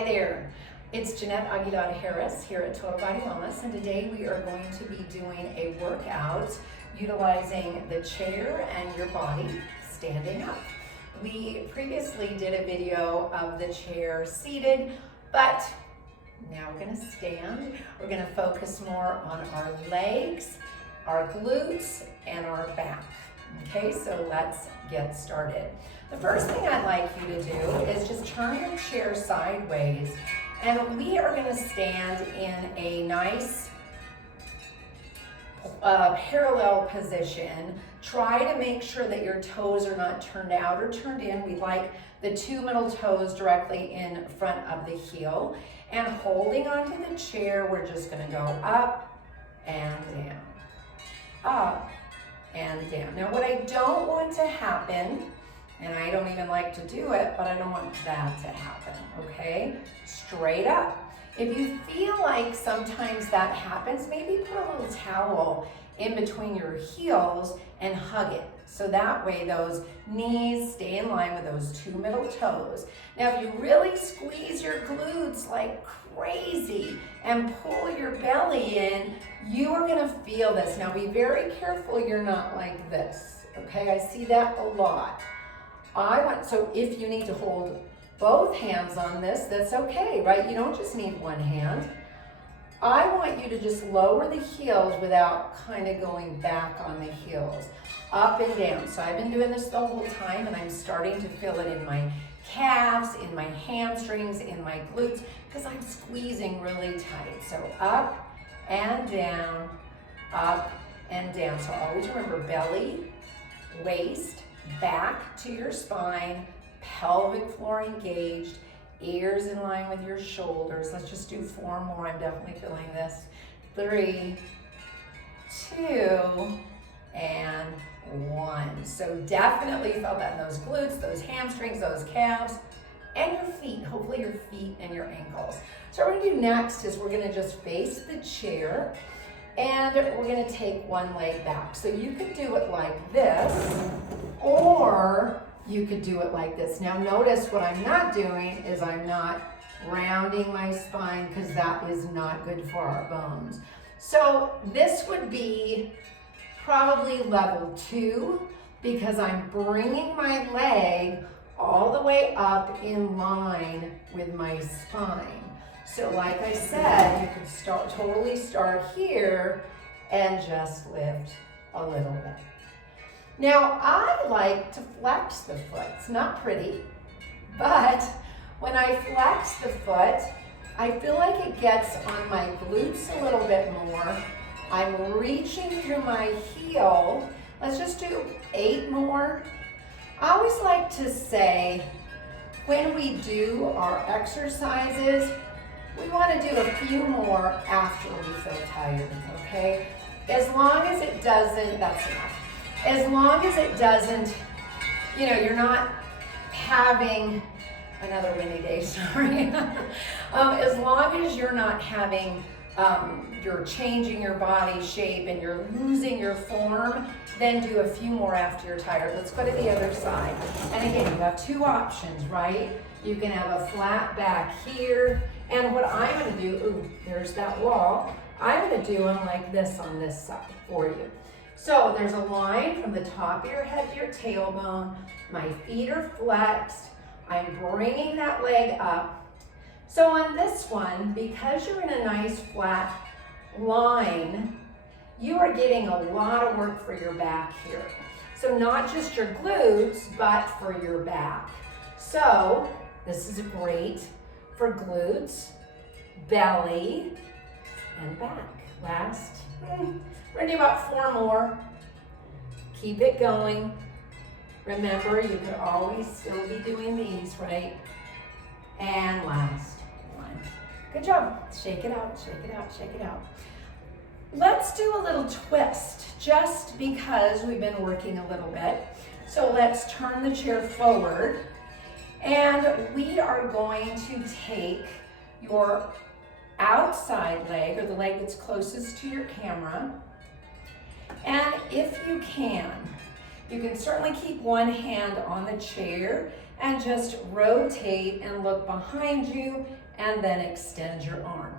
Hi there, it's Jeanette Aguilar-Harris here at Total Body Wellness, and today we are going to be doing a workout utilizing the chair and your body standing up. We previously did a video of the chair seated, but now we're going to stand. We're going to focus more on our legs, our glutes, and our back. Okay, so let's get started. The first thing I'd like you to do is just turn your chair sideways, and we are going to stand in a nice parallel position. Try to make sure that your toes are not turned out or turned in. We like the two middle toes directly in front of the heel. And holding onto the chair, we're just going to go up and down, up and down. Now what I don't want to happen, and I don't even like to do it, but I don't want that to happen, okay? Straight up. If you feel like sometimes that happens, maybe put a little towel in between your heels and hug it. So that way those knees stay in line with those two middle toes. Now if you really squeeze your glutes like crazy and pull your belly in, you are gonna feel this. Now be very careful you're not like this, okay? I see that a lot. So if you need to hold both hands on this, that's okay, right? You don't just need one hand. I want you to just lower the heels without kind of going back on the heels, up and down. So I've been doing this the whole time, and I'm starting to feel it in my calves, in my hamstrings, in my glutes, because I'm squeezing really tight. So up and down, up and down. So always remember belly, waist, back to your spine, pelvic floor engaged, ears in line with your shoulders. Let's just do 4 more. I'm definitely feeling this. 3, 2, and 1. So definitely felt that in those glutes, those hamstrings, those calves, and your feet, hopefully your feet and your ankles. So what we're gonna do next is we're gonna just face the chair, and we're gonna take one leg back. So you could do it like this, or you could do it like this. Now notice what I'm not doing is I'm not rounding my spine, because that is not good for our bones. So this would be probably level 2, because I'm bringing my leg all the way up in line with my spine. So like I said, you could totally start here and just lift a little bit. Now, I like to flex the foot. It's not pretty, but when I flex the foot, I feel like it gets on my glutes a little bit more. I'm reaching through my heel. Let's just do 8 more. I always like to say, when we do our exercises, we want to do a few more after we feel tired, okay? As long as it doesn't, that's enough. As long as it doesn't, you're not having another windy day, sorry. As long as you're not having, you're changing your body shape and you're losing your form, then do a few more after you're tired. Let's go to the other side. And again, you have 2 options, right? You can have a flat back here, and what I'm gonna do, there's that wall. I'm gonna do them like this on this side for you. So there's a line from the top of your head to your tailbone. My feet are flexed. I'm bringing that leg up. So on this one, because you're in a nice flat line, you are getting a lot of work for your back here. So not just your glutes, but for your back. So this is great for glutes, belly, and back. Last. We're gonna do about 4 more. Keep it going. Remember, you could always still be doing these, right? And last 1. Good job. Shake it out, shake it out, shake it out. Let's do a little twist, just because we've been working a little bit. So let's turn the chair forward, and we are going to take your outside leg, or the leg that's closest to your camera, and if you can certainly keep one hand on the chair and just rotate and look behind you and then extend your arm.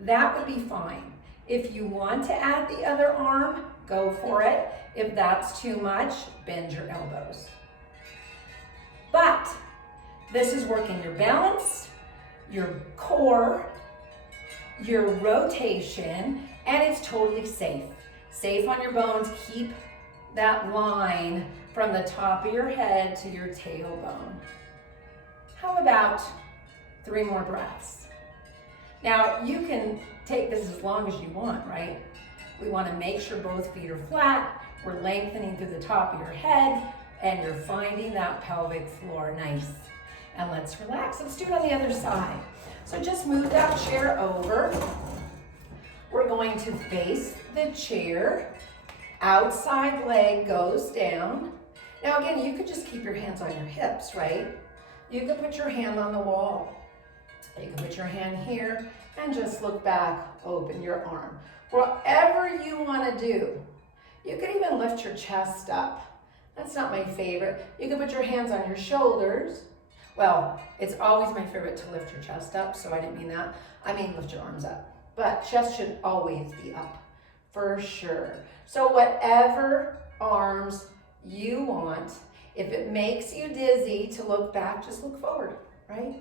That would be fine. If you want to add the other arm, go for it. If that's too much, bend your elbows. But this is working your balance, your core, your rotation, and it's totally safe. Safe on your bones. Keep that line from the top of your head to your tailbone. How about 3 more breaths? Now, you can take this as long as you want, right? We want to make sure both feet are flat. We're lengthening through the top of your head, and you're finding that pelvic floor nice. And let's relax. Let's do it on the other side. So just move that chair over. We're going to face the chair. Outside leg goes down. Now again, you could just keep your hands on your hips, right? You could put your hand on the wall. You can put your hand here and just look back, open your arm. Whatever you want to do. You could even lift your chest up. That's not my favorite. You can put your hands on your shoulders. Well, it's always my favorite to lift your chest up, so I didn't mean that. I mean lift your arms up. But chest should always be up, for sure. So whatever arms you want, if it makes you dizzy to look back, just look forward, right?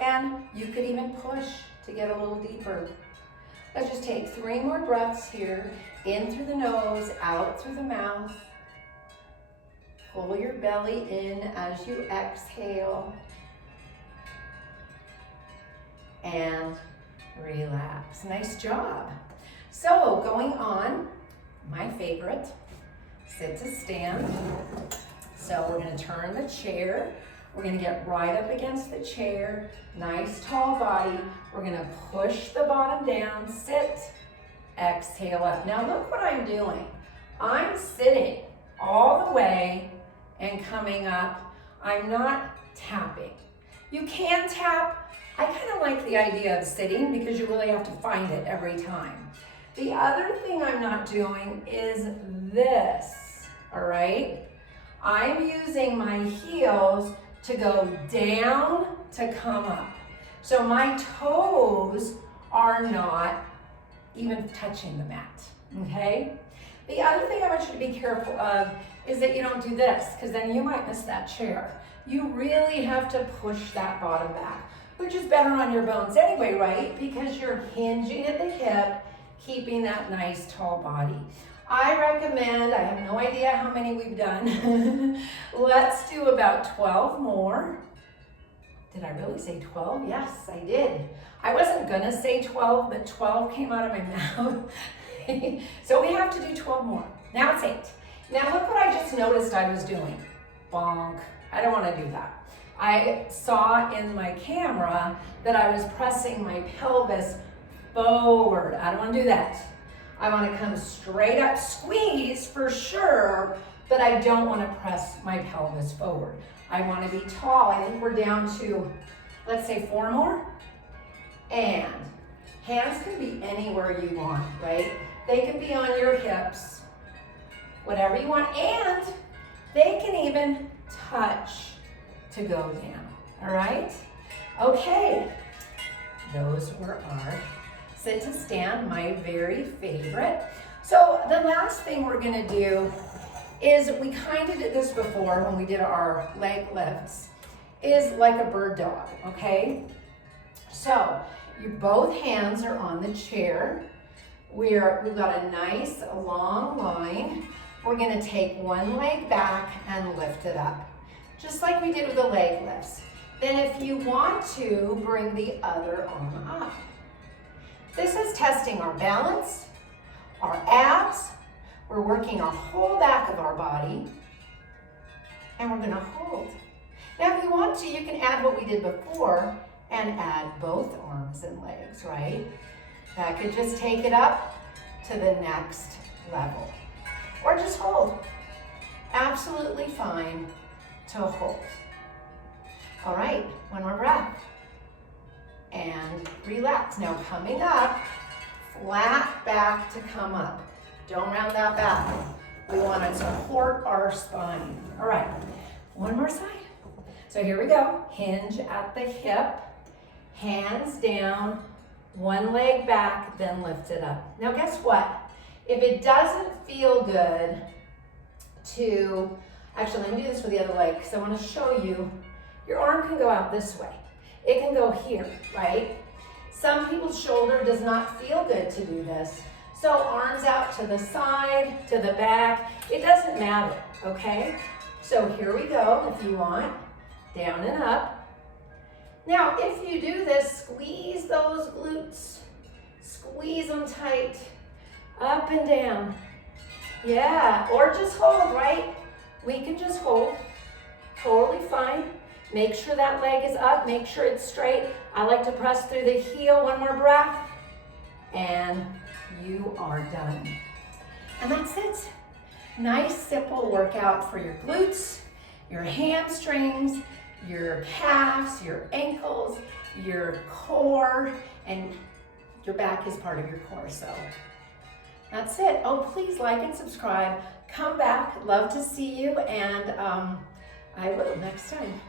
And you could even push to get a little deeper. Let's just take 3 more breaths here. In through the nose, out through the mouth. Pull your belly in as you exhale. And relax. Nice job. So going on, my favorite, sit to stand. So we're going to turn the chair. We're going to get right up against the chair. Nice tall body. We're going to push the bottom down. Sit. Exhale up. Now look what I'm doing. I'm sitting all the way and coming up. I'm not tapping. You can tap. I kind of like the idea of sitting because you really have to find it every time. The other thing I'm not doing is this, all right? I'm using my heels to go down to come up. So my toes are not even touching the mat, okay? The other thing I want you to be careful of is that you don't do this, because then you might miss that chair. You really have to push that bottom back, which is better on your bones anyway, right? Because you're hinging at the hip, keeping that nice tall body. I recommend, I have no idea how many we've done. Let's do about 12 more. Did I really say 12? Yes, I did. I wasn't gonna say 12, but 12 came out of my mouth. So we have to do 12 more. Now it's 8. Now look what I just noticed I was doing. Bonk. I don't wanna do that. I saw in my camera that I was pressing my pelvis forward. I don't wanna do that. I wanna come straight up, squeeze for sure, but I don't wanna press my pelvis forward. I wanna be tall. I think we're down to, let's say 4 more. And hands can be anywhere you want, right? They can be on your hips, whatever you want, and they can even touch to go down, all right? Okay, those were our sit to stand, my very favorite. So the last thing we're gonna do is, we kind of did this before when we did our leg lifts, is like a bird dog, okay? So both hands are on the chair. We've got a nice long line. We're gonna take one leg back and lift it up, just like we did with the leg lifts. Then if you want to, bring the other arm up. This is testing our balance, our abs. We're working our whole back of our body, and we're gonna hold. Now if you want to, you can add what we did before and add both arms and legs, right? That could just take it up to the next level. Or just hold. Absolutely fine to hold. All right, one more breath. And relax. Now coming up, flat back to come up. Don't round that back. We want to support our spine. All right, one more side. So here we go. Hinge at the hip, hands down, one leg back, then lift it up. Now guess what? If it doesn't feel good actually let me do this with the other leg because I want to show you, your arm can go out this way. It can go here, right? Some people's shoulder does not feel good to do this. So arms out to the side, to the back, it doesn't matter, okay? So here we go, if you want, down and up. Now, if you do this, squeeze those glutes. Squeeze them tight, up and down. Yeah, or just hold, right? We can just hold, totally fine. Make sure that leg is up, make sure it's straight. I like to press through the heel, one more breath, and you are done. And that's it. Nice, simple workout for your glutes, your hamstrings, your calves, your ankles, your core, and your back is part of your core, so that's it. Oh, please like and subscribe. Come back, love to see you, and I will next time.